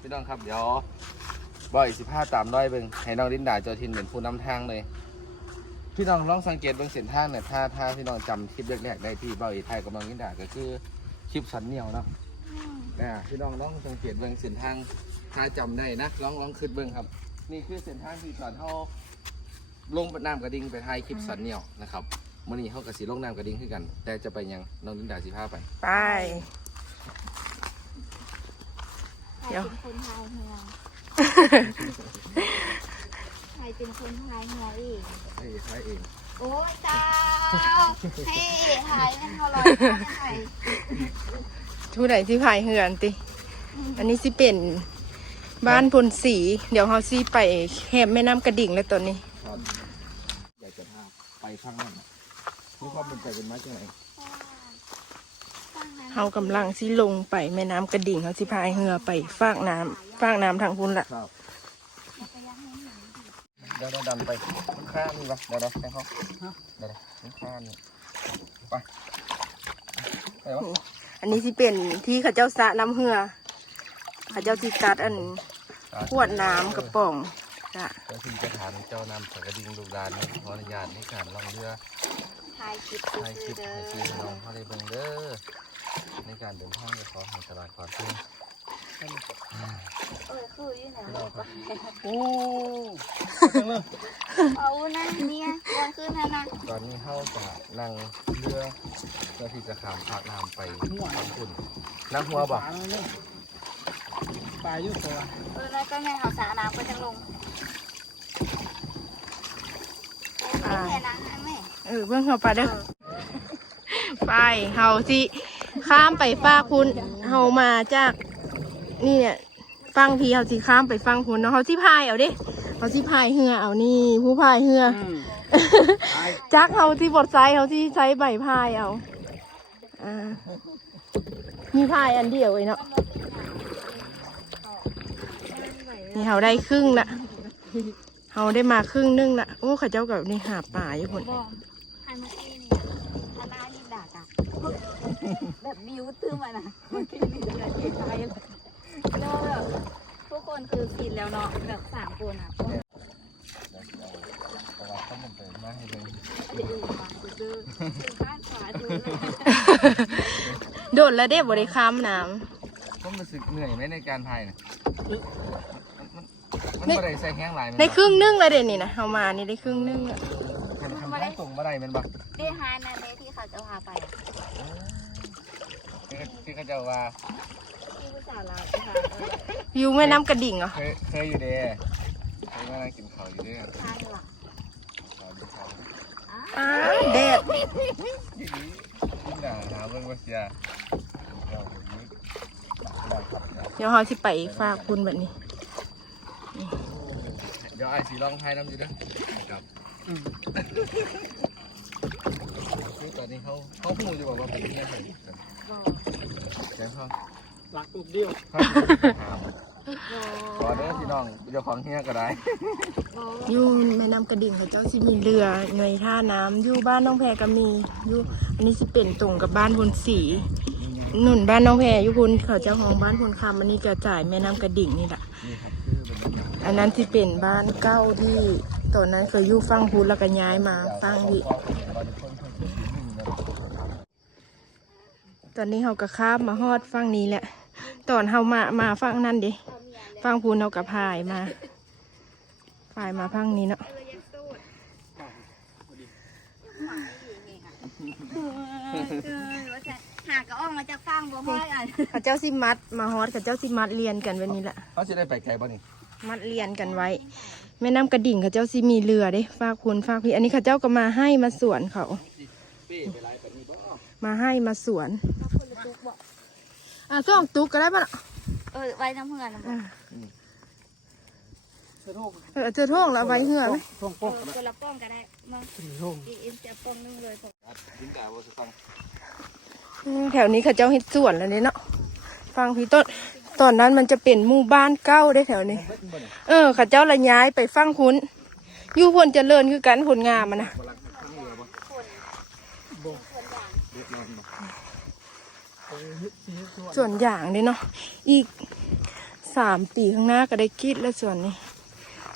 พี่น้องครับเดี๋ยวบ่อย15ตามร้อยเบิ่งให้น้องลินดาเจ้าทินเป็นผู้นำทางเลยพี่น้องลองสังเกตเบิ่งเส้นทางเนี่ยถ้าพี่น้องจำคลิปแรกๆได้ที่บ่อยไทยกับน้องลินดาก็คือคลิปสันเหนียวเนาะพี่น้องลองสังเกตเบิ่งเส้นทางถ้าจำได้นะลองคิดเบิ่งครับนี่คือเส้นทางที่ตอนเขาลงน้ำกระดิ่งไปถ่ายคลิปสันเหนียวนะครับมื่อนี้เขากระสีลงน้ำกระดิ่งขึ้นกันแต่จะไปยังน้องลินดาสิพาไปเดี๋ยวคนไทยเมืองใครเป็นคนไทยเมืองอีกไทยเองโอ้ยเจ้าให้ไทยนั่นเขาลอยไทยทุกไหนที่พายเหือนติอันนี้สิเป็นบ้านพลศรีเดี๋ยวเขาสิไปแหมแม่น้ำกระดิ่งแล้วตอนนี้อยากจะพาไปข้างนั้นผู้ความเป็นไปเป็นมาจากไหนเขากำลังสิลงไปแม่น้ำกระดิ่งเขาสิพายเรือไปฟากน้ำทางพุ่นละเดี๋ยวดันไปข้ามนี่ปะเดี๋ยวให้เขาเดี๋ยวข้ามนี่ไปอันนี้สิเป็นที่ข้าเจ้าสระน้ำเหือข้าเจ้าที่ตัดอันขวดน้ำกระป๋องจ้ะก็คือจะถามเจ้านำกระดิ่งลูกดานขออนุญาตในการลองเรือถ่ายคลิปให้พี่น้องเขาได้เบิ่งเด้อในการเดินทางไปขอให้ตลาดความจริงคืออยู่ไหนโอ้เอานะเนี่ยก่อนขึ้นนะตอนนี้เข้าจะนั่งเรือเพื่อที่จะข้ามภาคน้ำไปทางคุณนั่งหัวบ่ปลายุ่งตัวแล้วก็แม่เอาสาน้ำก็จะลงเบื้องเขาไปเด้อไปเขาสิข้ามไปฟากพุ้นเขามาจากนี่เนี่ยฟังพีเขาสิข้ามไปฟังพุ้นเนาะเขาสิพายเอาดิเขาสิพายเหือเอานี่ผู้พายเหือจักเขาที่บดไซเขาที่ใช้ใบพายเอามีพายอันเดียวเองเนาะนี่เขาได้ครึ่งละเขาได้มาครึ่งนึงละโอ้ข้าเจ้ากับนี่หาป่าอยู่คนแบบบิวตื้มอ่ะนะเมื่อกี้นี่จะเจ๊ตายเลยแล้วแบบทุกคนคือกินแล้วเนาะแบบ3 คนอ่ะโดดแล้วเด็บบริค้ามน้ำก็รู้สึกเหนื่อยไหมในการพายนะมันไม่ได้ใส่แข้งลายได้ครึ่งนึงแล้วเด่นนี่นะเอามานี่ได้ครึ่งนึงอ่ะทำได้ส่งมาได้มันบักได้ฮานาเนที่เขาจะพาไปที่เขาจะว่าที่ภาษาลาวอยู่แม่น้ำกระดิ่งเหรอเคยอยู่เด้เคยมานั่งกินข้าวอยู่เด้ใช่หรอเด็ดกินหนาหาเบิ่งว่าเสียเดี๋ยวเขาที่ไปฝากคุณแบบนี้เดี๋ยวไอ้สีลองไทยน้ำอยู่ด้วยครับคือตอนนี้เขาพูดอยู่บอกว่าเป็นเงี้ยเหรอแจ้งเขาหลักตุกเดียวขอเด้อพี่น้องเจ้าของเงี้ยก็ได้อยู่แม่น้ำกระดิ่งเขาเจ้าสิมีเรือในท่าน้ำอยู่บ้านน้องแพก็มีอยู่อันนี้สิเป็นตรงกับบ้านพลศรีหนุนบ้านน้องแพอยู่คุณเขาเจ้าของบ้านพลคำอันนี้กระจายแม่น้ำกระดิ่งนี่แหละอันนั้นที่เป็นบ้านเก้าที่ตอนนั้นเคยอยู่ฟังพูดแล้วก็ย้ายมาฟังที่ตอนนี้เขาก็ข้ามมาฮอดฟังนี้แหละตอนเขามาฟังนั่นดิฟังพูนเขากับพายมาฟังนี้เนาะหากก็ออกมาจากฟังบ่พ่อยเขาเจ้าสิมัดมาฮอดเขาเจ้าสิมัดเรียนกันวันนี้แหละเขาจะได้ไปไกลบ่นี่มัดเรียนกันไว้แม่น้ำกระดิ่งเขาเจ้าสิมีเรือเด้ฝากคุณฝากพี่อันนี้เขาเจ้าก็มาให้มาสวนเขามาให้มาสวนส่งตุ๊กก็ได้ป่ะไว้น้ำเหือนเจอท่องแล้วไว้เหือนคนละป้องก็ได้มาจะป้องนึงเลยแถวนี้เขาเจ้าเฮ็ดสวนแล้วเนี่ยเนาะฟังพี่ต้นตอนนั้นมันจะเป็นหมู่บ้านเก้าได้แถวนี้เขาเจ้าละย้ายไปฟังคุณอยู่พลเจริญคือกันผลงามมันนะส่วนอย่างนี่เนาะอีก 3 ปีข้างหน้าก็ได้กรีดแล้วส่วนนี้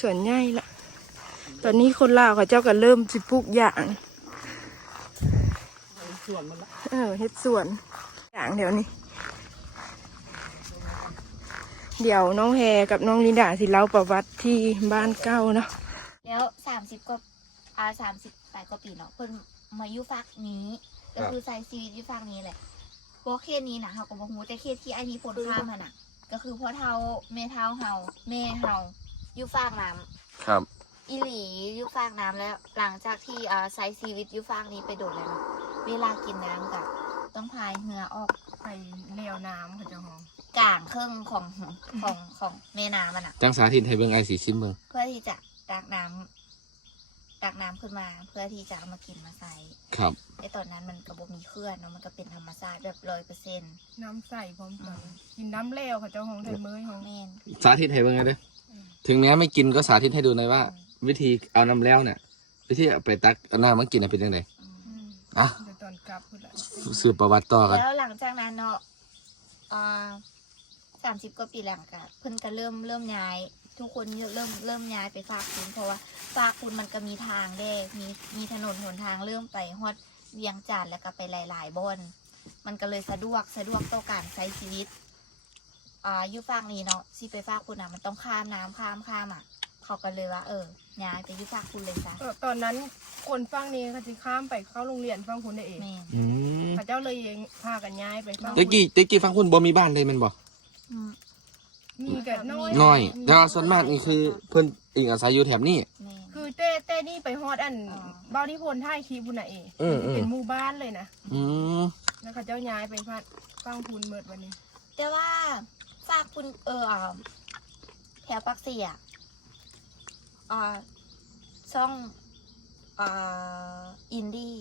ส่วนใหญ่ละตอนนี้คนลาวเขาเจ้าก็เริ่มสิปลูกอย่าง ส่วนมันละ เฮ็ดสวนอย่างเดี๋ยวนี้ เดี๋ยวน้องแพรกับน้องลินดาสิเล่าประวัติที่บ้านเก่าเนาะ แล้ว30 กว่า38 กว่าปีเนาะเพิ่นมาอยู่ฝากนี้ก็คือใช้ชีวิตอยู่ฝากนี้แหละบ่เขตนี้นะเฮาก็บ่ฮู้แต่เขตที่อันนี้ผลข้ามมันน่ะ ก็คือพ่อเฒ่าแม่เฒ่าเฮาแม่เฮาอยู่ฝากน้ำ ครับ อีหลีอยู่ฝากน้ำแล้วหลังจากที่ใช้ชีวิตอยู่ฝากนี้ไปโดดแล้วเนาะเวลากินน้ำก็ต้องพายเรือออก ไปแนวน้ำเขาเจ้าของ กลางเครื่องของแม่น้ำมันอ่ะ จังสาธิตให้เบิ่งไอ้สีชิมเบิ่ง เพื่อที่จะตักน้ำขึ้นมาเพื่อที่จะเอามากินมาใส่ ครับ ไอตอนนั้นมันก็บ่มีเครื่องเนาะมันก็เป็นธรรมชาติแบบ100% น้ำใสพร้อมกันกินน้ำแล้วเขาเจ้าของไทยเมยของ แม่น สาธิตให้เบิ่งไงเด้อถึงแม้ไม่กินก็สาธิตให้ดูหน่อยว่า วิธีเอาน้ำแล้วเนี่ยวิธีเอาไปตักเอาน้ำมากินน่ะเป็นยังไง อ่ะ เดี๋ยวตอนกลับพุ่นละ สืบประวัติต่อกัน แล้วหลังจากนั้นเนาะ30 กว่าปีหลังก็เพิ่นก็เริ่มย้าย ทุกคนเริ่มย้ายไปฝากคุณเพราะว่าฝากคุณมันก็มีทางเด้มีถนนหนทางเริ่มไปฮอดเวียงจันทน์แล้วก็ไปหลายๆบ่อนมันก็เลยสะดวกต่อการใช้ชีวิตอยู่ฝากนี้เนาะสิไปฝากคุณมันต้องข้ามน้ำข้ามอ่ะเขาก็เลยว่าย้ายไปอยู่ฝากคุณเลยจ้ะ ตอนนั้นคนฟังนี้เขาจะข้ามไปเข้าโรงเรียนฟังคุณได้เอง แม่น อืม เขาเจ้าเลยเองพากันย้ายไปฟัง ตะกี้ฟังคุณบ่มีบ้านเลยแมันบ่ อืม มีแต่น้อย น้อยแต่ว่าส่วนมากนี่คือเพิ่นอิงอาศัยอยู่แถบนี้ แม่น คือเต้นี่ไปฮอดอัน อ๋อ บ้านที่พลท่ายคีบุญน่ะเอง อืม เป็นหมู่บ้านเลยนะ อืม แล้วเขาเจ้าย้ายไปฟังพูนเมิดวันนี้ แต่ว่าฝากคุณแถวปักเสียช่องอินดี้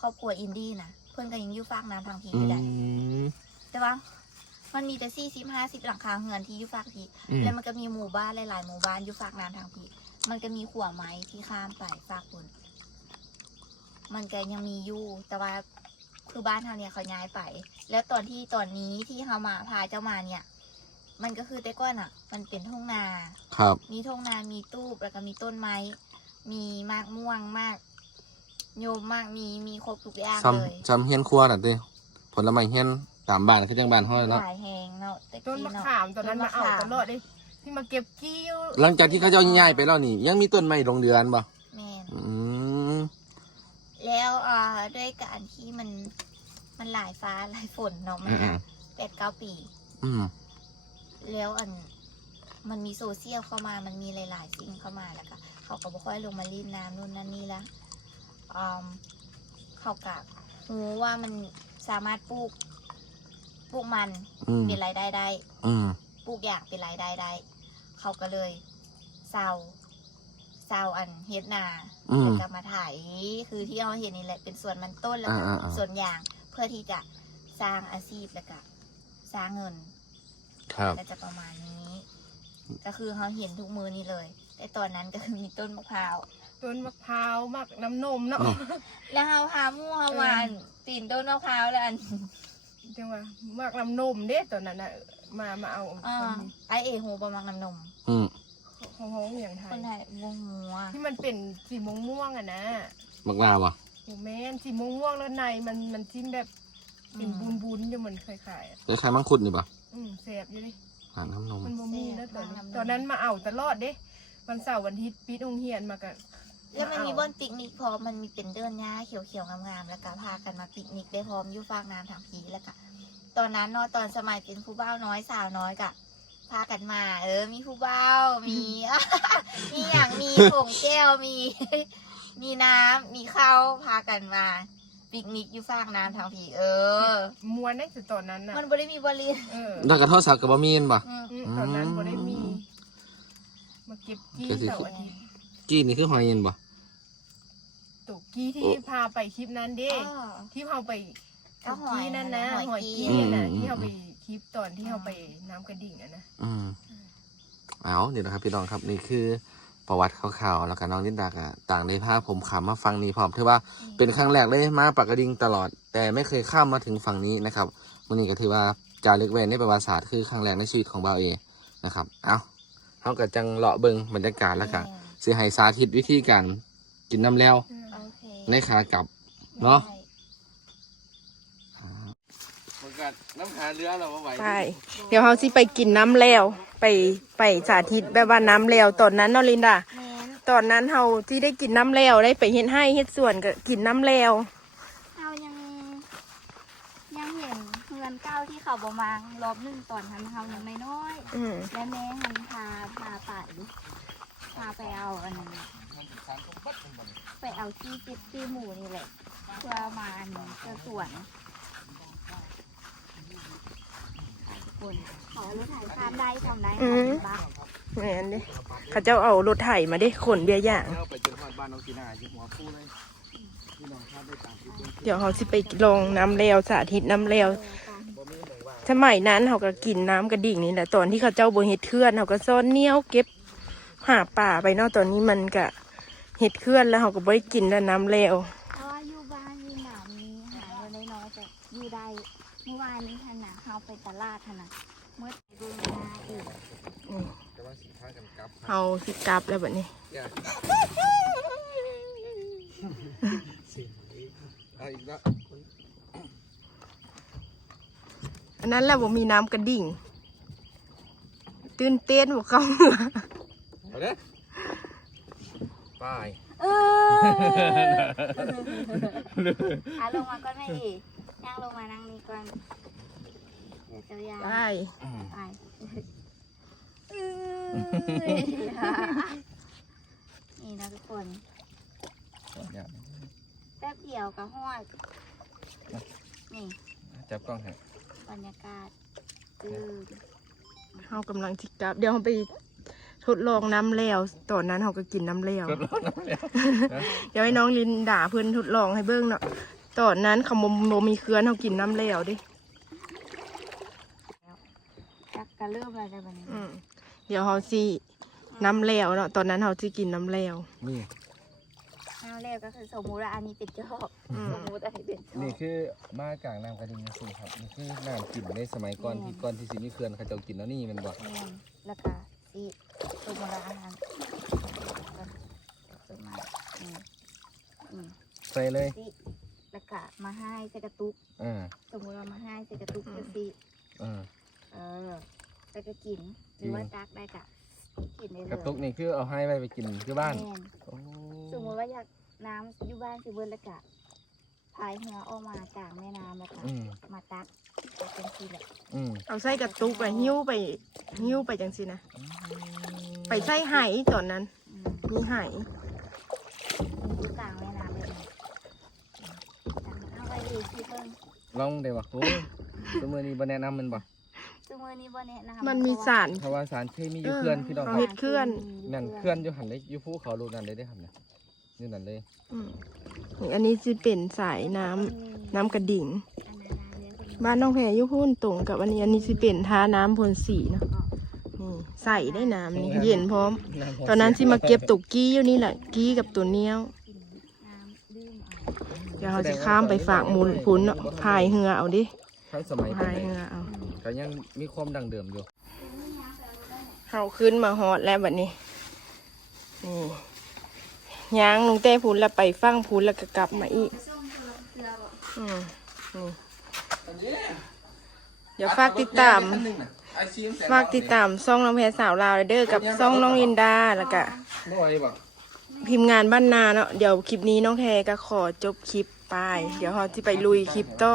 ครอบครัวอินดี้นะเพื่อนก็ยังอยู่ฝากน้ำทางพี อื อยู่ได้ ม แต่ว่ามันมีแต่40-50 หลังคาเรือนที่อยู่ฝากพี อืม แล้วมันก็มีหมู่บ้านหลายๆหมู่บ้านอยู่ฝากน้ำทางพีมันก็มีขัวไม้ที่ข้ามไปฝากคุณมันก็ยังมีอยู่แต่ว่าคือบ้านทางเนี้ยเขาย้ายไป แล้วตอนนี้ที่เขามาพาเจ้ามาเนี่ย มันก็คือแต่ก่อนอ่ะ มันเป็นทุ่งนา ครับ มีทุ่งนา มีตู้บแล้วก็มีต้นไม้ มีมากม่วงมากโยมมากมีครบทุกอย่างเลย จำเฮียนครัวน่ะติผลไม้เฮียนตามบ้านคือจังบ้านเฮาเนาะ หลายแหงเนาะแต่ ต้น กี้ มะ เนาะ ขามตอนนั้นมาเอาตลอดเลยที่มาเก็บกี้อยู่ หลังจากที่เขาเจ้าย้ายไปแล้วนี่ ยังมีต้นไม้โรงเรือนบ่ แม่น อืม แล้วด้วยการที่มันหลายฟ้าหลายฝนเนาะมัน8-9 ปี อืม แล้วมันมีโซเชียลเข้ามา มันมีหลายๆสิ่งเข้ามาแล้วก็เขาก็บ่ค่อยลงมารีดน้ำนู่นนั่นนี่ละเขากะรู้ว่ามันสามารถปลูกมัน อืม เป็นรายได้ได้ อืม ปลูกอย่างเป็นรายได้ได้ เขาก็เลยเซาอันเฮ็ดนา อืม แล้วก็มาถ่ายคือที่เราเห็นนี่แหละเป็นส่วนมันต้นแล้วก็ อ่าๆๆ ส่วนอย่างเพื่อที่จะสร้างอาชีพแล้วก็สร้างเงิน ครับ ก็จะประมาณนี้ ก็คือเขาเห็นทุกมือนี่เลย แต่ตอนนั้นก็คือมีต้นมะพร้าว ต้นมะพร้าวมักน้ำนมเนาะ แล้วเขาพามู่เขาวานตีนต้นมะพร้าวแล้วอัน จังว่ามักน้ำนมเด้ตอนนั้นน่ะมาเอา ไอเอโฮประมาณน้ำนม อืม ของอย่างไท คน ย ไทยงงงัว ที่มันเป็นสีม่วงๆอ่ะนะ บักลาวอ่ะ โอ้แม่นสีม่วงๆแล้วในมันจิ้มแบบเป็นบุญๆอยู่เหมือนคล้ายๆอ่ะ คล้ายๆมังคุดนี่ป่ะ แสบอยู่ดิ อ่าน้ำนม มันบ่มีแล้วตอนนั้นมาเอาตลอดเด้วันเสาร์วันอาทิตย์ปิดโรงเรียนมากัน แล้วมันมีบ่อนปิกนิกพร้อมมันมีเป็นเดินหญ้าเขียวๆงามๆแล้วก็พากันมาปิกนิกได้พร้อมอยู่ฟากน้ำทางพีแล้วก็ตอนนั้นเนาะตอนสมัยเป็นผู้บ่าวน้อยสาวน้อยกะพากันมา มีผู้บ่าวมี มีอย่างมีผงแก้วมี มีน้ำมีข้าวพากันมาปิกนิกอยู่ฟากน้ำทางพีมวนได้แต่ตอนนั้นน่ะ มันบ่ได้มีบริเวณ แล้วก็โทรศัพท์กับบะมีนป่ะ ตอนนั้นบ่ได้มี มาเก็บกี้เสาร์อาทิตย์ กี้นี่คือหอยเย็นป่ะ ตุกกี้ที่พาไปคลิปนั้นเด้ ที่เราไปตุกกี้นั่นนะหอยกี้น่ะที่เราไปคลิปตอนที่เราไปน้ำกระดิ่งอ่ะนะ เอาเดี๋ยวนะครับพี่น้องครับนี่คือประวัติข่าวๆแล้วก็น้องลินดาก็ต่างได้พาผมขำมาฟังนี้พร้อมถือว่าเป็นครั้งแรกเลยมาปากกระดิ่งตลอด แต่ไม่เคยข้ามมาถึงฝั่งนี้นะครับวันนี้ก็ถือว่าจารึกไว้ในประวัติศาสตร์คือครั้งแรกในชีวิตของบ่าวเอ นะครับเอาเขาก็จังเลาะเบิงบรรยากาศแล้วก็สิให้สาธิตวิธีการกินน้ำแล้ว โอเค ในขากลับเนาะมันกัดน้ำหาเรือเราไหว ไปเดี๋ยวเขาสิไปกินน้ำแล้วไปสาธิตแบบว่าน้ำแล้วตอนนั้นเนาะลินดา แม่น ตอนนั้นเขาที่ได้กินน้ำแล้วได้ไปเฮ็ดให้เฮ็ดส่วนก็กินน้ำแล้ว เรายังเห็นเพื่อนเก้าที่เขาบมารอบหนึ่งตอนทันเขายังไม่น้อย อืม และแม่หันพาไปเอาอันนั้นไปเอาที่จิตที่หมูนี่แหละเพื่อมาอันนี้เพื่อสวนคนขอรถถ่ายข้ามได้ทำได้บ้าง แม่นเด้เขาเจ้าเอารถไถมาเด้ขนเบียร์ย่าง เราไปจนฮอดบ้านน้องกีน่าที่หัวคู่เลยพี่น้องชาติได้ตามที่เป็น เดี๋ยวเขาสิไปลองน้ำแล้วสาธิตน้ำแล้วสมัยนั้นเขาก็กินน้ำกระดิ่งนี่แหละตอนที่เขาเจ้าบ่เฮ็ดเคลื่อนเขาก็ซ่อนเหนี้ยวเก็บหาป่าไปเนาะตอนนี้มันก็เฮ็ดเคลื่อนแล้วเขาก็บ่ได้กินแล้วน้ำแล้ว เพราะว่าอยู่บ้านมีหนามมีหาเงินน้อยๆแต่อยู่ได้เมื่อวานนี้ขนาดเขาไปตลาดขนาดเมื่อดูนาอีก แต่ว่าสิพากันกลับ เขาสิกลับแล้วแบบนี้ อย่าเอาอีกแล้ว อันนั้นแหละบ่มีน้ำกระดิ่งตื่นเต้นบ่เข้าเหือ เอาเด้อไป ลงมาก่อนไม่ดีนั่งลงมานั่งนี่ก่อนเดี๋ยวจะยา ไป ไปนี่นะทุกคนแป๊บเดียวก็ฮอดนี่ จับกล้องให้ บรรยากาศ เขากำลังสิกลับเดี๋ยวเขาไปทดลองน้ำแล้วตอนนั้นเขาก็กินน้ำแล้ว กดรถน้ำแล้ว เดี๋ยวให้น้องลินด่าเพื่อนทดลองให้เบิ้งเนาะตอนนั้นเขาโมมีเคลื่อนเขากินน้ำแล้วดิ จักกะเริ่มอะไรกันบ้าง อืมเดี๋ยวเขาสิน้ำแล้วเนาะตอนนั้นเขาสิกินน้ำแล้ว นี่ น้ำแรกก็คือสมมุติว่าอันนี้เป็นจอก อืม สมมุติอันนี้เป็นจอก นี่คือมากลางน้ำกระดิ่งสิครับนี่คือน้ำกินในสมัยก่อนที่ก่อนที่สิมีเขื่อนเขาเจะกินแล้วนี่แมันบอก แม่นแล้วก็สิสมมุติว่าอาหารขึ้นมาอืม ใส่เลย สิแล้วก็มาให้ใส่กระตุก สมมุติว่ามาให้ใส่กระตุกจะสิ แล้วก็กินหรือว่าตักได้กะกินได้เลย กระตุกนี่คือเอาให้ไปกินที่บ้าน แม่น โอ้ สมมติว่าอยากน้ำอยู่บ้านสิเบิร์แล้วกะพายเรือออกมากลางแม่น้ำแล้วก็มาตักเป็นทีแหละ เอาใส่กระตุกไปหิ้วไปจังสินะไปใส่ไหตอนนั้น มีไห อยู่กลางแม่น้ำเลยเอาไปดูที่เพิ่ง ลองเดี๋ยวโอ้ตัวมือนี้บแนะนำมันบ่ ซึ่งมื้อนี้บ่แนะนำ มันมีสาร เพราะว่าสารเคมีอยู่เขื่อนพี่น้องค เอา รับ เฮ็ดเคลื่อน นั่นเขื่อนอยู่หันเลยอยู่ภูเขาลูกนั่นเลยได้ครับเนี่ยอยู่นั่นเลย นี่อันนี้จะเป็นสายน้ำกระดิ่ง อันนั้นเรื่อง บ้านน้องแพรอยุพุ่นตรงกับอันนี้จะเป็นท่าน้ำพลสีเนาะนี่ใส่ได้น้ำนี่เย็นพร้อม ตอนนั้นที่มาเก็บตุกกี้อยู่นี่แหละกี้กับตัวเนี้ยว กินน้ำดื่มเอา เดี๋ยวเขาจะข้ามไปฝากมูลพุ้นเนาะพายเหือเอาดิ ทั้งสมัย พายเหือเอา ก็ยังมีความดังเดิมอยู่ เขาขึ้นมาฮอดแล้วแบบนี้นี่ย่างลงเต้พุ้นแล้วไปฟังพุ้นแล้วก็กลับมาอีกอืมนี่เดี๋ยวฝากติดตามซ่องน้องแพรสาวลาวเด้อกับซ่องน้องลินดาแล้วก็ บ่อยบ่ พิมพ์งานบ้านนาเนาะเดี๋ยวคลิปนี้น้องแพรก็ขอจบคลิปไป เดี๋ยวเราจะไปลุยคลิปต่อ